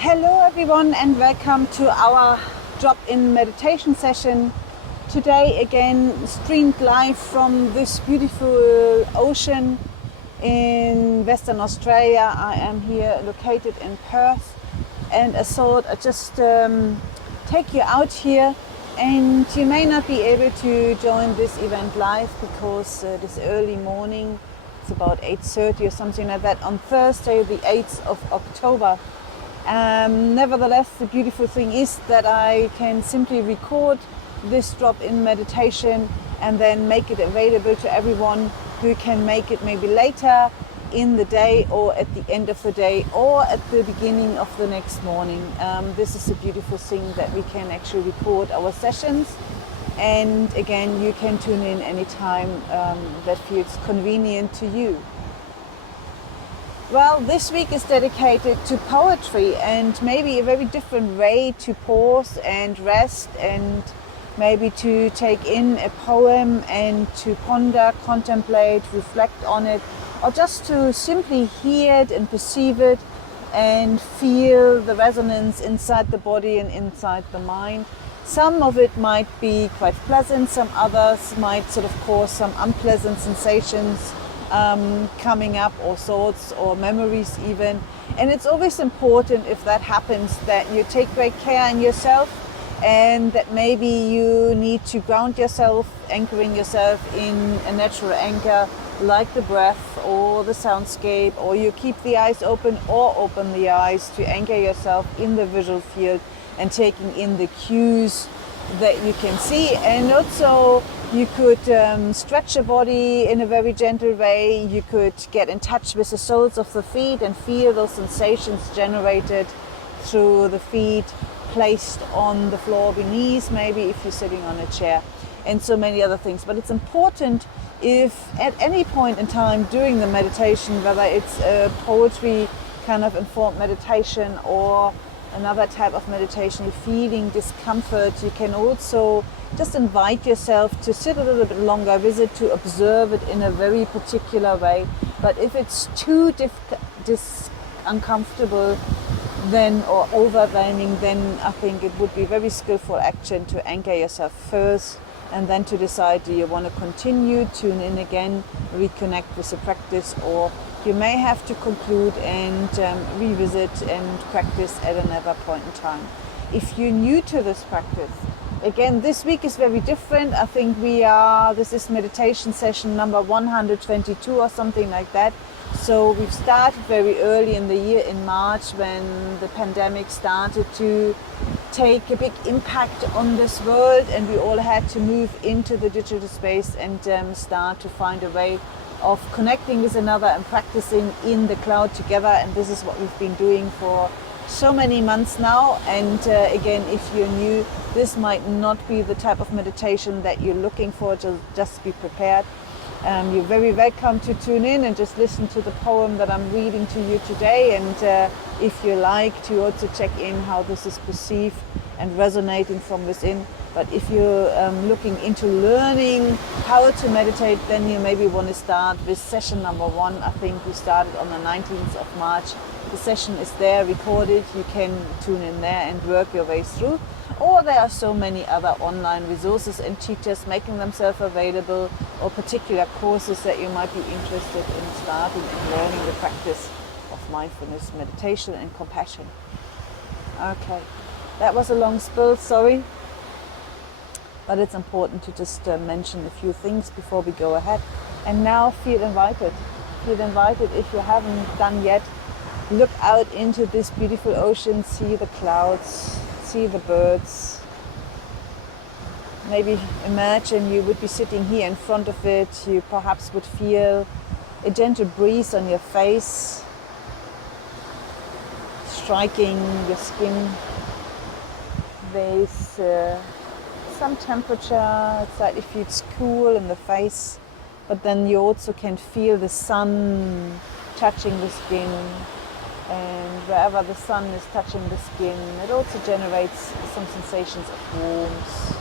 Hello everyone and welcome to our drop-in meditation session. Today again streamed live from this beautiful ocean in Western Australia. I am here located in Perth and I thought I'd just take you out here, and you may not be able to join this event live because this early morning, it's about 8:30 or something like that on Thursday the 8th of October. Nevertheless, the beautiful thing is that I can simply record this drop-in meditation and then make it available to everyone who can make it maybe later in the day or at the end of the day or at the beginning of the next morning. This is a beautiful thing that we can actually record our sessions, and again you can tune in anytime that feels convenient to you. Well, this week is dedicated to poetry, and maybe a very different way to pause and rest, and maybe to take in a poem and to ponder, contemplate, reflect on it, or just to simply hear it and perceive it and feel the resonance inside the body and inside the mind. Some of it might be quite pleasant, some others might sort of cause some unpleasant sensations coming up, or thoughts or memories even. And it's always important, if that happens, that you take great care in yourself, and that maybe you need to ground yourself, anchoring yourself in a natural anchor like the breath or the soundscape, or you keep the eyes open or open the eyes to anchor yourself in the visual field and taking in the cues that you can see. And also you could stretch your body in a very gentle way. You could get in touch with the soles of the feet and feel those sensations generated through the feet placed on the floor beneath, maybe if you're sitting on a chair, and so many other things. But it's important, if at any point in time during the meditation, whether it's a poetry kind of informed meditation or another type of meditation, you're feeling discomfort, you can also just invite yourself to sit a little bit longer with it, to observe it in a very particular way. But if it's too uncomfortable then, or overwhelming, then I think it would be very skillful action to anchor yourself first, and then to decide, do you want to continue, tune in again, reconnect with the practice, or you may have to conclude and revisit and practice at another point in time. If you're new to this practice, again, this week is very different. I think this is meditation session number 122 or something like that. So we've started very early in the year, in March, when the pandemic started to take a big impact on this world, and we all had to move into the digital space and start to find a way of connecting with another and practicing in the cloud together. And this is what we've been doing for so many months now. And again, if you're new, this might not be the type of meditation that you're looking for. Just be prepared. You're very welcome to tune in and just listen to the poem that I'm reading to you today. And if you like, to also check in how this is perceived and resonating from within. But if you're looking into learning how to meditate, then you maybe want to start with session number 1. I think we started on the 19th of March. The session is there recorded. You can tune in there and work your way through. Or there are so many other online resources and teachers making themselves available, or particular courses that you might be interested in starting and learning the practice of mindfulness, meditation and compassion. Okay, that was a long spill, sorry. But it's important to just mention a few things before we go ahead. And now feel invited. Feel invited, if you haven't done yet. Look out into this beautiful ocean, see the clouds, see the birds. Maybe imagine you would be sitting here in front of it. You perhaps would feel a gentle breeze on your face, striking your skin. There's some temperature, it slightly feels cool in the face, but then you also can feel the sun touching the skin, and wherever the sun is touching the skin, it also generates some sensations of warmth.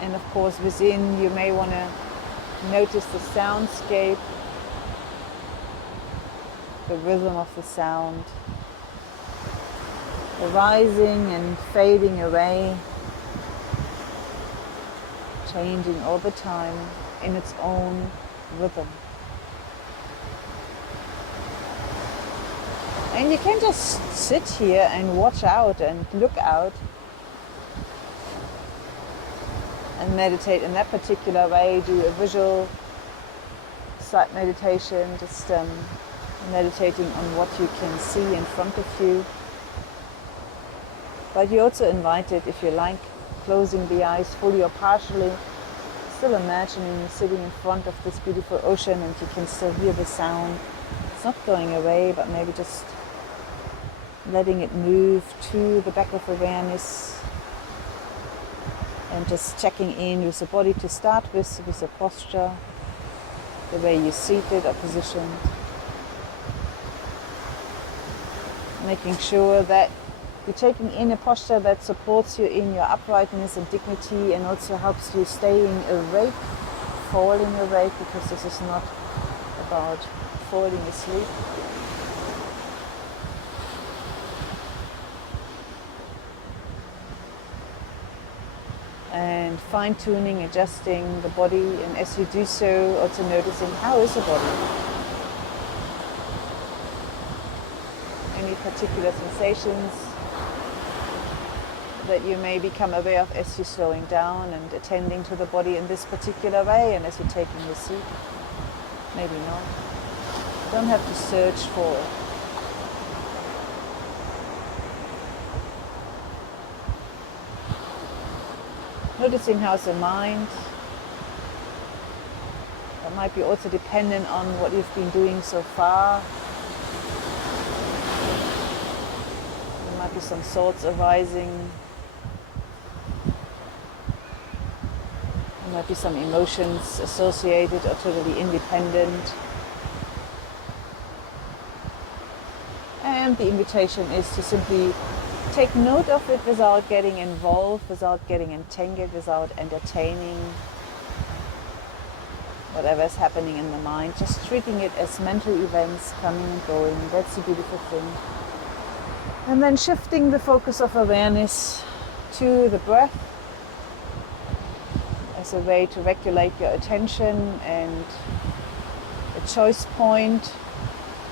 And of course within, you may want to Notice the soundscape, the rhythm of the sound, the rising and fading away, changing all the time in its own rhythm. And you can just sit here and watch out and look out and meditate in that particular way. Do a visual sight meditation, just meditating on what you can see in front of you. But you're also invited, if you like, closing the eyes fully or partially, still imagining you're sitting in front of this beautiful ocean and you can still hear the sound. It's not going away, but maybe just letting it move to the back of awareness and just checking in with the body to start with the posture, the way you're seated or positioned. Making sure that you're taking in a posture that supports you in your uprightness and dignity and also helps you staying awake, falling awake, because this is not about falling asleep. And fine-tuning, adjusting the body, and as you do so, also noticing how is the body. Any particular sensations that you may become aware of as you're slowing down and attending to the body in this particular way, and as you're taking your seat. Maybe not. You don't have to search for it. Noticing how's the mind. That might be also dependent on what you've been doing so far. There might be some thoughts arising. There might be some emotions associated or totally independent. And the invitation is to simply take note of it without getting involved, without getting entangled, without entertaining whatever is happening in the mind. Just treating it as mental events coming and going. That's a beautiful thing. And then shifting the focus of awareness to the breath as a way to regulate your attention and a choice point,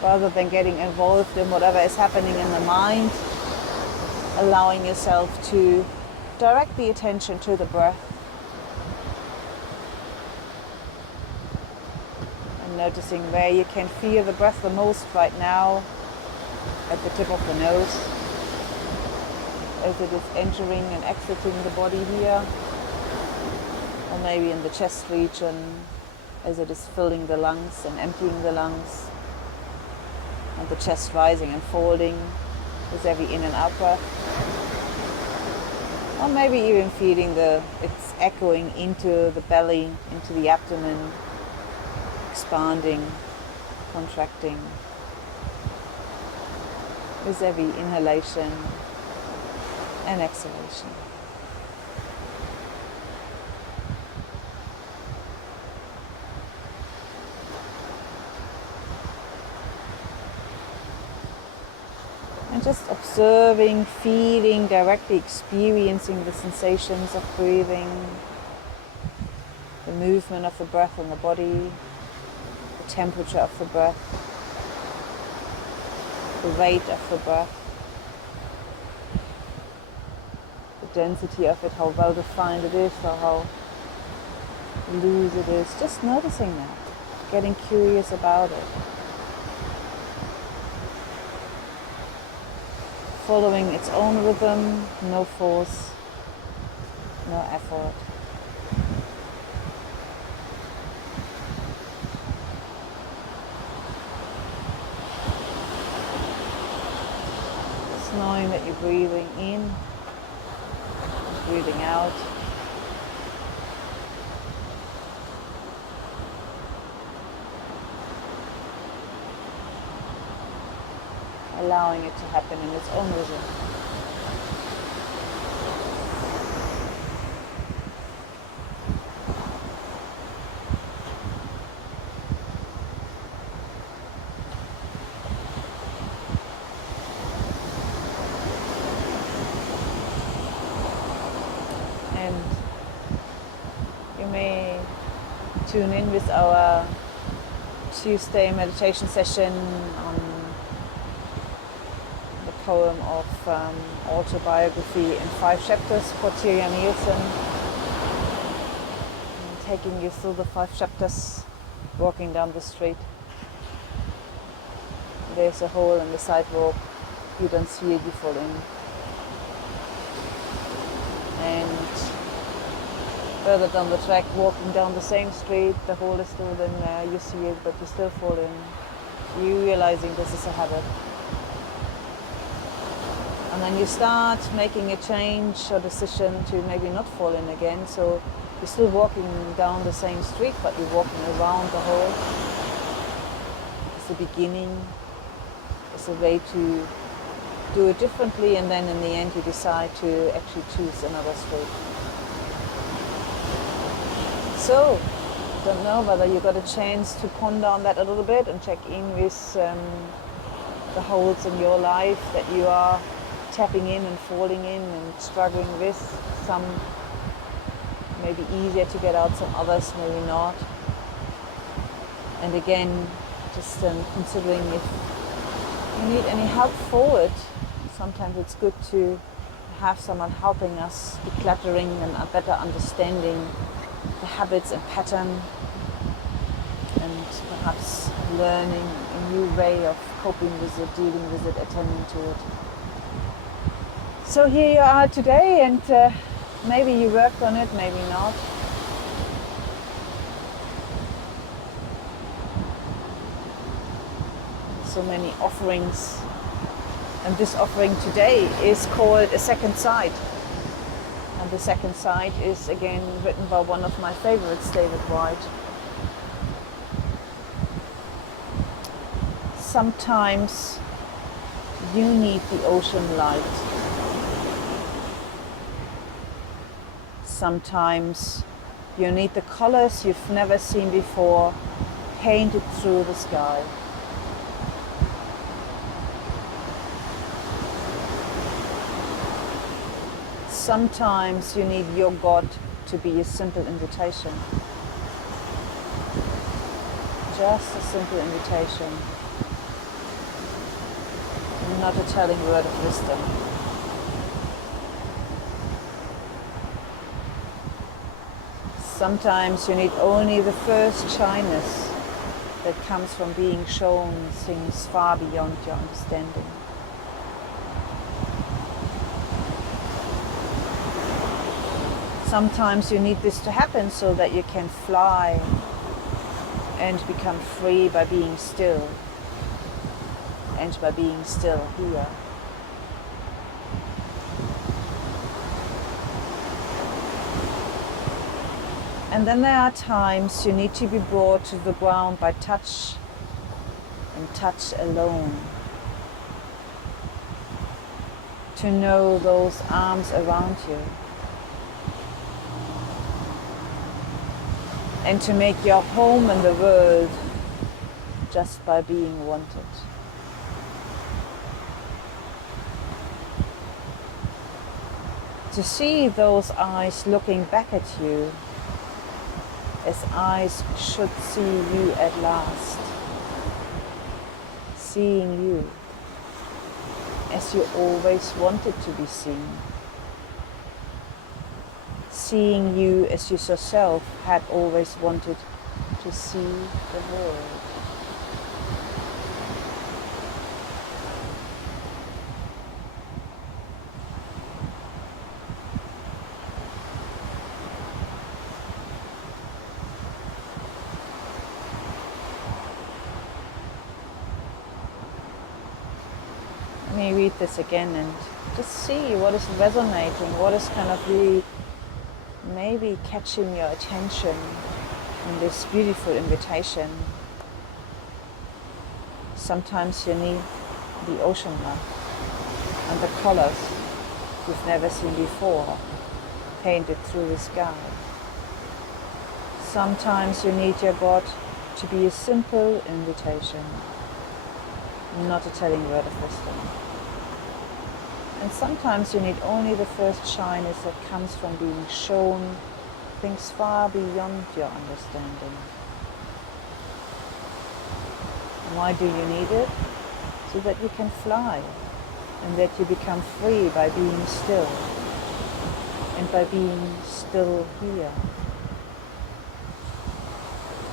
rather than getting involved in whatever is happening in the mind. Allowing yourself to direct the attention to the breath. And noticing where you can feel the breath the most right now, at the tip of the nose, as it is entering and exiting the body here, or maybe in the chest region, as it is filling the lungs and emptying the lungs, and the chest rising and folding with every in and out breath. Or maybe even feeling it's echoing into the belly, into the abdomen, expanding, contracting with every inhalation and exhalation. And just observing, feeling, directly experiencing the sensations of breathing, the movement of the breath on the body, the temperature of the breath, the weight of the breath, the density of it, how well defined it is or how loose it is. Just noticing that, getting curious about it. Following its own rhythm, no force, no effort. Just knowing that you're breathing in and breathing out. Allowing it to happen in its own rhythm. You may tune in with our Tuesday meditation session on the poem of autobiography in 5 chapters, Cordelia Nielsen, taking you through the 5 chapters, walking down the street. There's a hole in the sidewalk, you don't see it, you fall in. And further down the track, walking down the same street, the hole is still in there, you see it, but you still fall in. You realizing this is a habit. And then you start making a change or decision to maybe not fall in again, so you're still walking down the same street, but you're walking around the hole. It's the beginning. It's a way to do it differently, and then in the end you decide to actually choose another street. So, don't know whether you got a chance to ponder on that a little bit and check in with the holes in your life that you are tapping in and falling in and struggling with. Some maybe easier to get out, some others maybe not. And again, just considering if you need any help forward. Sometimes it's good to have someone helping us decluttering and a better understanding the habits and pattern, and perhaps learning a new way of coping with it, dealing with it, attending to it. So here you are today, and maybe you worked on it, maybe not. So many offerings, and this offering today is called A Second Sight. And the second sight is again written by one of my favorites, David Whyte. Sometimes you need the ocean light. Sometimes you need the colors you've never seen before painted through the sky. Sometimes you need your God to be a simple invitation. Just a simple invitation. Not a telling word of wisdom. Sometimes you need only the first shyness that comes from being shown things far beyond your understanding. Sometimes you need this to happen so that you can fly and become free by being still, and by being still here. And then there are times you need to be brought to the ground by touch, and touch alone. To know those arms around you. And to make your home in the world just by being wanted. To see those eyes looking back at you as eyes should see you at last. Seeing you as you always wanted to be seen. Seeing you as you yourself had always wanted to see the world. Let me read this again and just see what is resonating, what is kind of really maybe catching your attention in this beautiful invitation. Sometimes you need the ocean light and the colors you've never seen before painted through the sky. Sometimes you need your God to be a simple invitation, not a telling word of wisdom. And sometimes you need only the first shyness that comes from being shown things far beyond your understanding. Why do you need it? So that you can fly, and that you become free by being still, and by being still here.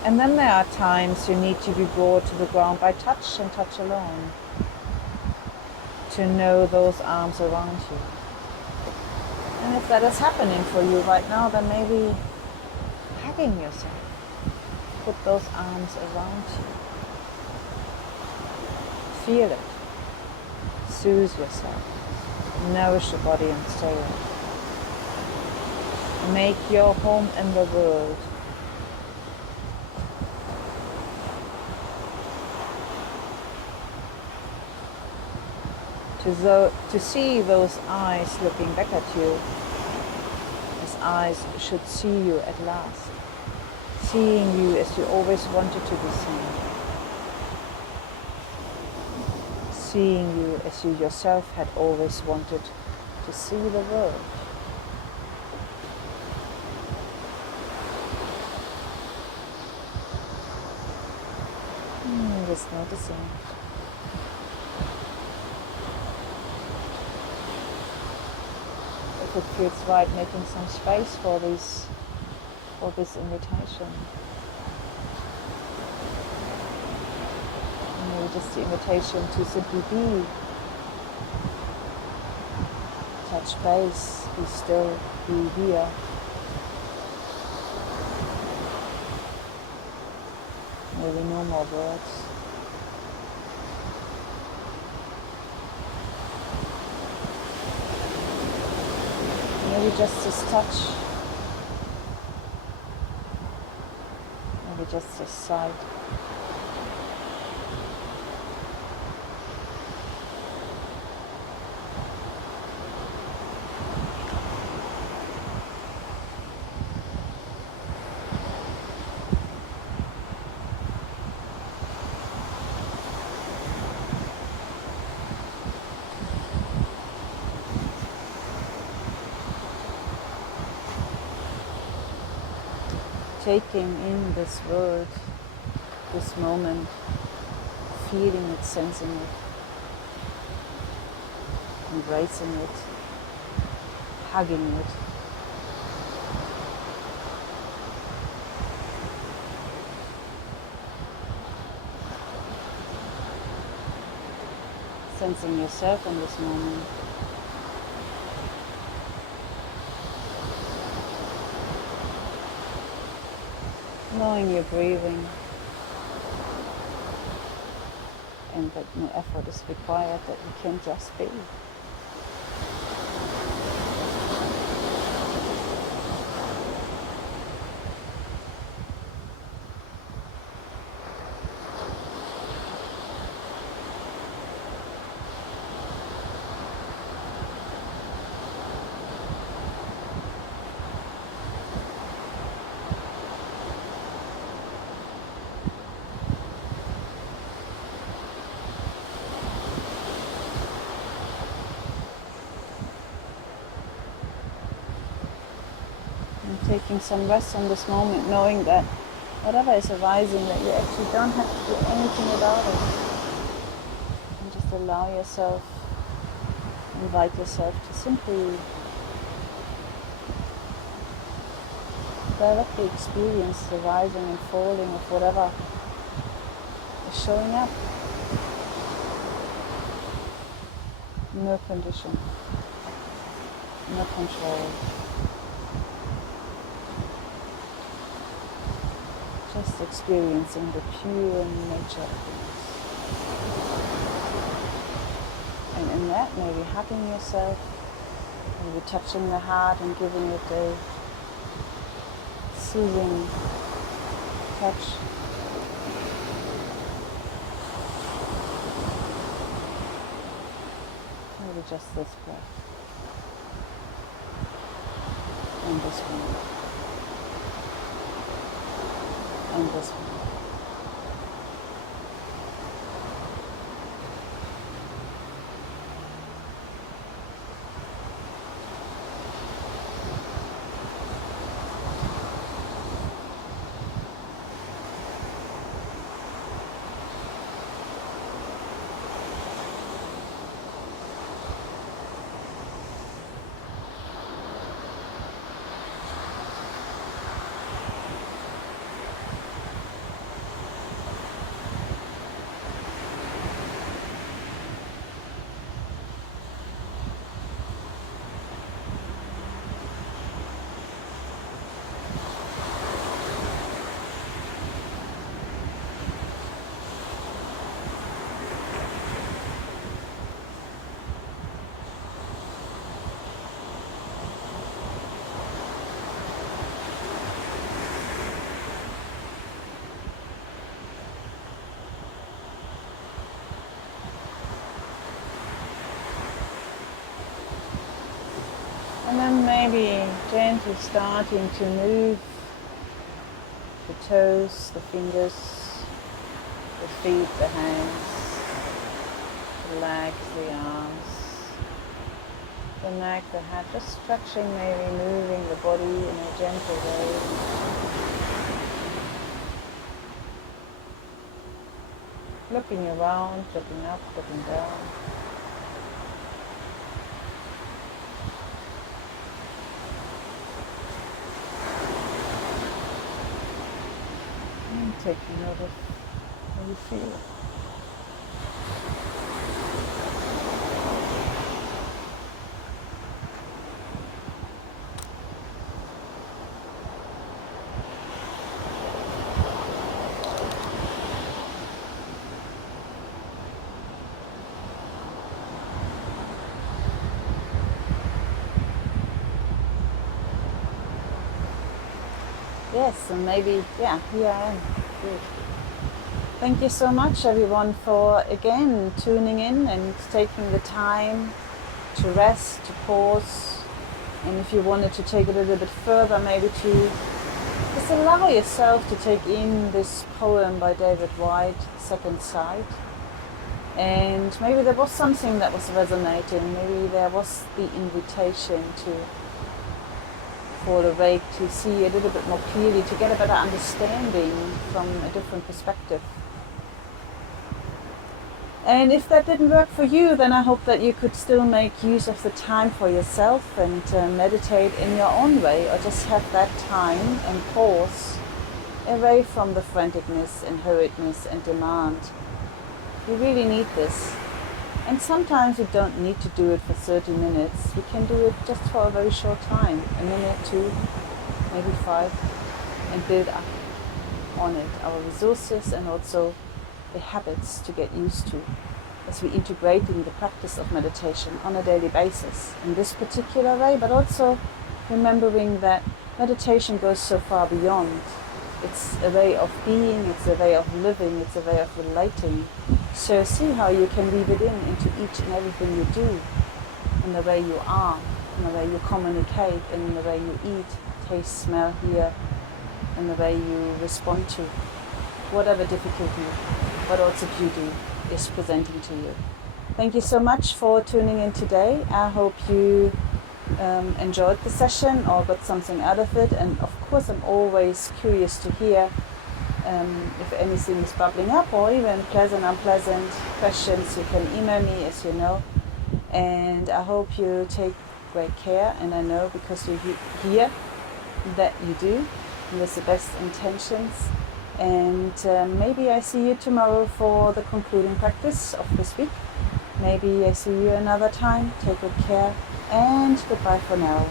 And then there are times you need to be brought to the ground by touch, and touch alone, to know those arms around you. And if that is happening for you right now, then maybe hugging yourself. Put those arms around you. Feel it. Soothe yourself. Nourish your body and soul. Make your home in the world. To see those eyes looking back at you, as eyes should see you at last, seeing you as you always wanted to be seen, seeing you as you yourself had always wanted to see the world. Just noticing. If it feels right, making some space for this invitation. Maybe just the invitation to simply be. Touch base, be still, be here. Maybe no more words. Maybe just this touch. Maybe just this sight. Taking in this world, this moment, feeling it, sensing it, embracing it, hugging it. Sensing yourself in this moment. Knowing you're breathing, and that no effort is required, that you can just be. Taking some rest on this moment, knowing that whatever is arising, that you actually don't have to do anything about it. And just allow yourself, invite yourself to simply directly experience the rising and falling of whatever is showing up. No condition, no control. Just experiencing the pure nature of things. And in that, maybe hugging yourself, maybe touching the heart and giving it a soothing touch. Maybe just this breath. And this one. And this one. then maybe gently starting to move the toes, the fingers, the feet, the hands, the legs, the arms, the neck, the head, just stretching, maybe moving the body in a gentle way. Looking around, looking up, looking down. And taking notice how you feel. Yes, and maybe, yeah, here I am. Good. Thank you so much, everyone, for again tuning in and taking the time to rest, to pause. And if you wanted to take it a little bit further, maybe to just allow yourself to take in this poem by David Whyte, Second Sight. And maybe there was something that was resonating. Maybe there was the invitation to fall awake, to see a little bit more clearly, to get a better understanding from a different perspective. And if that didn't work for you, then I hope that you could still make use of the time for yourself and meditate in your own way, or just have that time and pause away from the franticness and hurriedness and demand. You really need this. And sometimes you don't need to do it for 30 minutes. You can do it just for a very short time, a minute, 2, maybe 5, and build up on it our resources and also the habits to get used to as we integrating the practice of meditation on a daily basis in this particular way, but also remembering that meditation goes so far beyond. It's a way of being, it's a way of living, it's a way of relating. So see how you can weave it into each and everything you do, in the way you are, in the way you communicate, in the way you eat, taste, smell, hear, in the way you respond to whatever difficulty, but also beauty is presenting to you. Thank you so much for tuning in today. I hope you enjoyed the session or got something out of it, and of course I'm always curious to hear if anything is bubbling up, or even pleasant, unpleasant questions. You can email me, as you know, and I hope you take great care, and I know because you're here that you do, and with the best intentions. And maybe I see you tomorrow for the concluding practice of this week. Maybe I see you another time. Take good care, and goodbye for now.